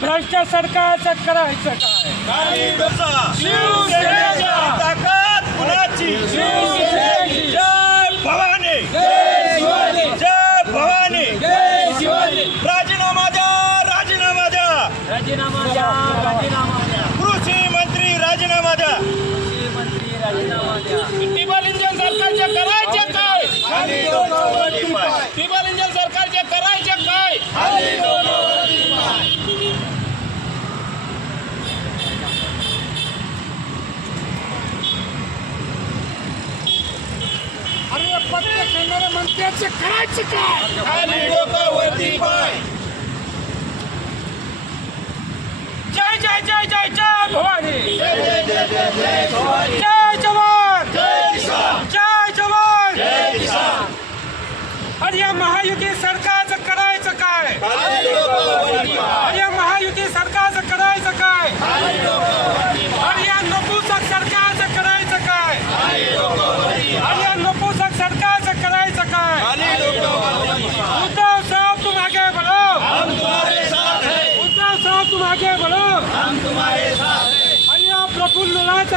भ्रष्ट सरकारचं करायचं काय? शिवसेनेच्या ताकद कुणाची? जय भवानी. जय भवानी. राजीनामा द्या राजीनामा द्या. राजीनामा द्या राजीनामा द्या. कृषी मंत्री राजीनामा द्या. टिबल इंजन सरकारचे करायचे काय? टिबल इंजन सरकारचे करायचे काय अरे खेळणाऱ्या मंत्र्याचे करायचे काय वरती पाय. जय जय जय जय जय भवानी. जय जवान. जय जवान. अरे या महायुती सरकारचं करायचं काय अरे या महायुती सरकारचं करायचं काय अरे या नपुसक सरकारचं करायचं काय अरे या नपुसक सरकारचं करायचं काय उद्धव साहब तुम आगे बढ़ो उद्धव साहब तुम आगे बढ़ो अरे या प्रफुल्ल लोणाचं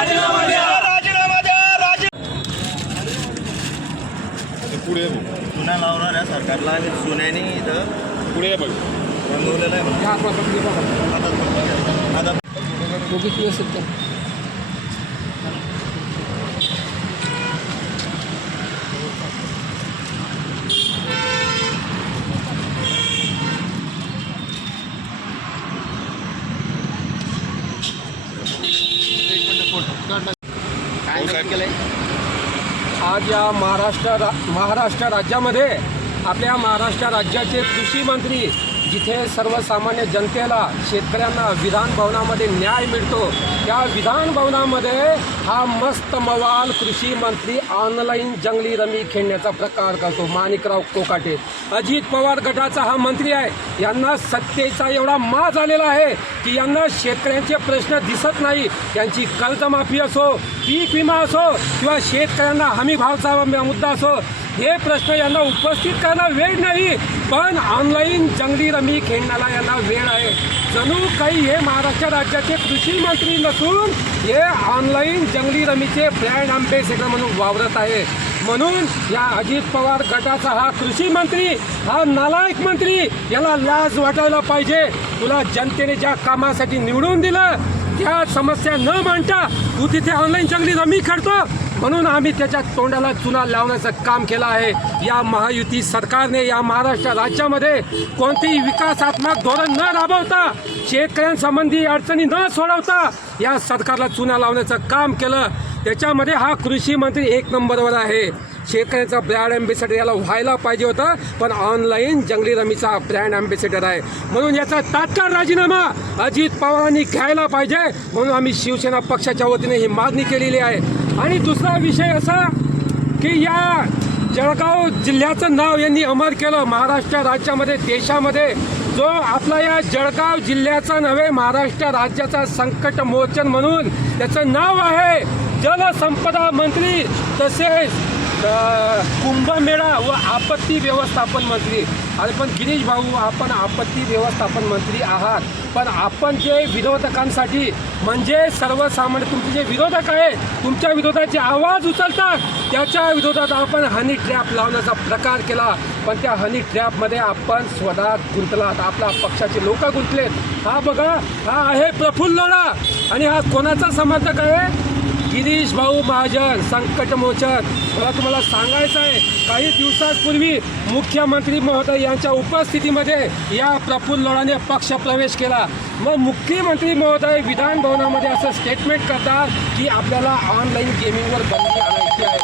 मंत्री राजीनामा द्या. राजीनामा द्या राजीनामा चुना लावणाऱ्या सरकारला सुन्याने इथं पुढे बघ. रंगवलेलं आहे म्हणून. आज या महाराष्ट्र रा महाराष्ट्र राज्यामध्ये आपल्या महाराष्ट्र राज्याचे कृषी मंत्री जिथे सर्वसामान्य जनतेला शेतकऱ्यांना विधान भवनामध्ये न्याय मिळतो त्या विधान भवनामध्ये हा मस्त मवाल कृषी मंत्री ऑनलाईन जंगली रमी खेळण्याचा प्रकार करतो माणिकराव कोकाटे. अजित पवार गटाचा हा मंत्री आहे. यांना सत्तेचा एवढा माज आलेला आहे की यांना शेतकऱ्यांचे प्रश्न दिसत नाही. यांची कर्जमाफी असो पीक विमा असो किंवा शेतकऱ्यांना हमी भावचा मुद्दा असो हे प्रश्न यांना उपस्थित करायला वेळ नाही पण ऑनलाईन जंगली रमी खेळण्याला यांना वेळ आहे. जणू काही हे महाराष्ट्र राज्याचे कृषी मंत्री नसून हे ऑनलाईन जंगली रमीचे ब्रँड अँबेसेडर म्हणून वावरत आहे. म्हणून या अजित पवार गटाचा हा कृषी मंत्री हा नालायक मंत्री याला लाज वाटायला पाहिजे. तुला जनतेने ज्या कामासाठी निवडून दिलं त्या समस्या न मांडता तू तिथे ऑनलाईन जंगली आम्ही खेळतो. म्हणून आम्ही त्याच्या तोंडाला चुना लावण्याचं काम केलं आहे. या महायुती सरकारने या महाराष्ट्र राज्यामध्ये कोणतेही विकासात्मक धोरण न राबवता शेतकऱ्यांसंबंधी अडचणी न सोडवता या सरकारला चुना लावण्याचं काम केलं. त्याच्यामध्ये हा कृषी मंत्री एक नंबरवर आहे. शेतकऱ्यांचा ब्रँड अँबेसेडर याला व्हायला पाहिजे होता. पण ऑनलाईन जंगली रमीचा ब्रँड अँबेसेडर आहे. म्हणून याचा तात्काळ राजीनामा अजित पवारांनी घ्यायला पाहिजे. म्हणून आम्ही शिवसेना पक्षाच्या वतीने ही मागणी केलेली आहे. आणि दुसरा विषय असा की या जळगाव जिल्ह्याचं नाव यांनी अमर केलं. महाराष्ट्र राज्यामध्ये देशामध्ये. जो आपला या जळगाव जिल्ह्याचा नव्हे महाराष्ट्र राज्याचा संकट मोचन म्हणून त्याचं नाव आहे. जलसंपदा मंत्री तसेच कुंभमेळा व आपत्ती व्यवस्थापन मंत्री. अरे पण गिरीश भाऊ आपण आपत्ती व्यवस्थापन मंत्री आहात. पण आपण जे विरोधकांसाठी म्हणजे सर्वसामान्य तुमचे जे विरोधक आहे तुमच्या विरोधाचे आवाज उचलतात. त्याच्या विरोधात आपण हनी ट्रॅप लावण्याचा प्रकार केला. पण त्या हनी ट्रॅपमध्ये आपण स्वतः गुंतलात. आपल्या पक्षाचे लोक गुंतलेत. हा बघा हा आहे प्रफुल्ल आणि हा कोणाचा समर्थक आहे? गिरीश भाऊ महाजन संकटमोचन. मला तुम्हाला सांगायचं आहे काही दिवसांपूर्वी मुख्यमंत्री महोदय यांच्या उपस्थितीमध्ये या प्रफुल्ल लोढाने पक्ष प्रवेश केला. मग मुख्यमंत्री महोदय विधानभवनामध्ये असं स्टेटमेंट करतात की आपल्याला ऑनलाईन गेमिंगवर बंदी आणायची आहे.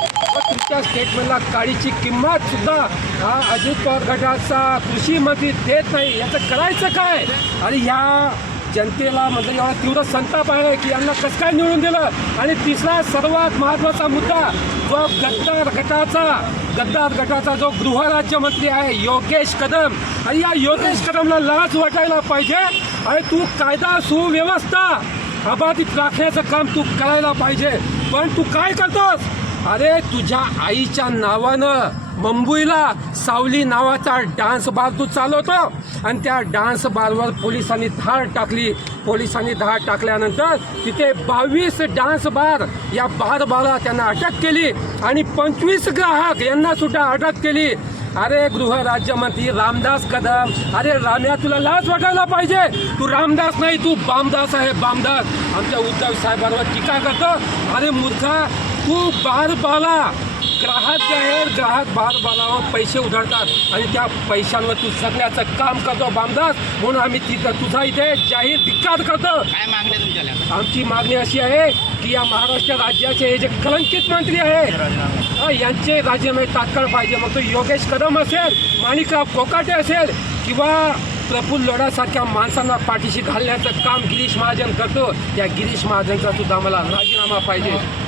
तुमच्या स्टेटमेंटला काळीची किंमत सुद्धा हा अजित पवार गटाचा कृषी मंत्री देत नाही. याचं करायचं काय? आणि ह्या जनतेला म्हणजे एवढा तीव्र संताप आहे की यांना कसं काय निवडून दिलं? आणि तिसरा सर्वात महत्त्वाचा मुद्दा जो गद्दार गटाचा गद्दार गटाचा जो गृहराज्यमंत्री आहे योगेश कदम. आणि या योगेश कदमला लाच वाटायला पाहिजे. आणि तू कायदा सुव्यवस्था अबाधित राखण्याचं काम तू करायला पाहिजे. पण तू काय करतोस? अरे तुझ्या आईच्या नावानं मुंबईला सावली नावाचा डान्स बार तू चालवतो. आणि त्या डान्स बारवर पोलिसांनी धाड टाकली. पोलिसांनी धाड टाकल्यानंतर तिथे बावीस डान्स बार या बार बारा त्यांना अटक केली. आणि पंचवीस ग्राहक यांना सुद्धा अटक केली. अरे गृहराज्यमंत्री रामदास कदम. अरे राम्या तुला लाच वाटायला पाहिजे. तू रामदास नाही तू बामदास आहे बामदास. आमच्या उद्धव साहेबांवर टीका करतो. अरे मूर्खा तू बार बाला. ग्राहक जे आहेत ग्राहक बार बालावर पैसे उधळतात. आणि त्या पैशांवर तू जगण्याचं काम करतो बामदास. म्हणून आम्ही तिथं तुझा इथे जाहीर धिक्कार करतो. काय मागणी तुमच्याला आमची मागणी अशी आहे की या महाराष्ट्र राज्याचे हे जे कलंकित मंत्री आहे यांचे राजीनामे तात्काळ पाहिजे. मग तो योगेश कदम असेल माणिकराव कोकाटे असेल किंवा प्रफुल्ल लोढासारख्या माणसांना पाठीशी घालण्याचं काम गिरीश महाजन करतो. या गिरीश महाजनचा सुद्धा आम्हाला राजीनामा पाहिजे.